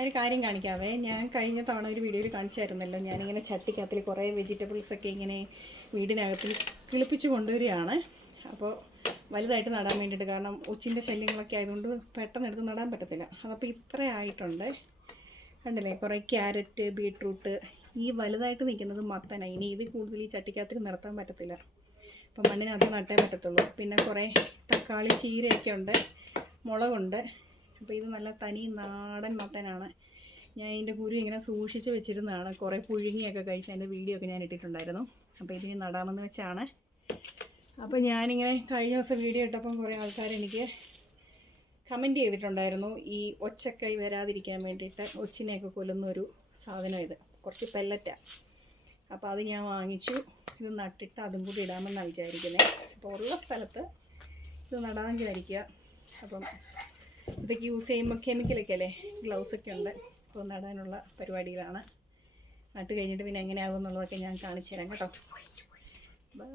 ഒരു കാര്യം കാണിക്കാവേ. ഞാൻ കഴിഞ്ഞ തവണ ഒരു വീഡിയോയിൽ കാണിച്ചായിരുന്നല്ലോ, ഞാനിങ്ങനെ ചട്ടിക്കകത്തിൽ കുറേ വെജിറ്റബിൾസൊക്കെ ഇങ്ങനെ വീടിനകത്തിൽ കിളിപ്പിച്ച് കൊണ്ടുവരികയാണ്. അപ്പോൾ വലുതായിട്ട് നടാൻ വേണ്ടിയിട്ട്, കാരണം ഒച്ചിൻ്റെ ശല്യങ്ങളൊക്കെ ആയതുകൊണ്ട് പെട്ടെന്ന് എടുത്ത് നടാൻ പറ്റത്തില്ല. അതപ്പോൾ ഇത്ര ആയിട്ടുണ്ട് കണ്ടില്ലേ. കുറേ ക്യാരറ്റ്, ബീട്രൂട്ട്, ഈ വലുതായിട്ട് നിൽക്കുന്നത് മത്തനാണ്. ഇനി ഇത് കൂടുതൽ ഈ ചട്ടിക്കകത്തിൽ നിർത്താൻ പറ്റത്തില്ല, അപ്പം മണ്ണിനകത്ത് നട്ടേ പറ്റത്തുള്ളൂ. പിന്നെ കുറേ തക്കാളി, ചീരയൊക്കെ ഉണ്ട്, മുളകുണ്ട്. അപ്പോൾ ഇത് നല്ല തനി നാടൻ മത്തനാണ്. ഞാൻ ഇതിൻ്റെ കുരു ഇങ്ങനെ സൂക്ഷിച്ച് വെച്ചിരുന്നതാണ്. കുറേ പുഴുങ്ങിയൊക്കെ കഴിച്ച് അതിൻ്റെ വീഡിയോ ഒക്കെ ഞാൻ ഇട്ടിട്ടുണ്ടായിരുന്നു. അപ്പോൾ ഇതിന് നടാമെന്ന് വെച്ചാണ്. അപ്പോൾ ഞാനിങ്ങനെ കഴിഞ്ഞ ദിവസം വീഡിയോ ഇട്ടപ്പം കുറേ ആൾക്കാർ എനിക്ക് കമൻറ്റ് ചെയ്തിട്ടുണ്ടായിരുന്നു, ഈ ഒച്ചക്കൈ വരാതിരിക്കാൻ വേണ്ടിയിട്ട് ഒച്ചിനെയൊക്കെ കൊല്ലുന്നൊരു സാധനം ഇത്, കുറച്ച് പെല്ലറ്റാണ്. അപ്പോൾ അത് ഞാൻ വാങ്ങിച്ചു. ഇത് നട്ടിട്ട് അതും കൂടി ഇടാമെന്നാണ് വിചാരിക്കുന്നത്. അപ്പോൾ ഉള്ള സ്ഥലത്ത് ഇത് നടാൻ വിചാരിക്കുക. അപ്പം ഇതൊക്കെ യൂസ് ചെയ്യുമ്പോൾ കെമിക്കലൊക്കെ അല്ലേ, ഗ്ലൗസൊക്കെ ഉണ്ട്. അപ്പോൾ നടാനുള്ള പരിപാടികളാണ്. നട്ട് കഴിഞ്ഞിട്ട് പിന്നെ എങ്ങനെയാകും എന്നുള്ളതൊക്കെ ഞാൻ കാണിച്ചു തരാം കേട്ടോ. ബൈ.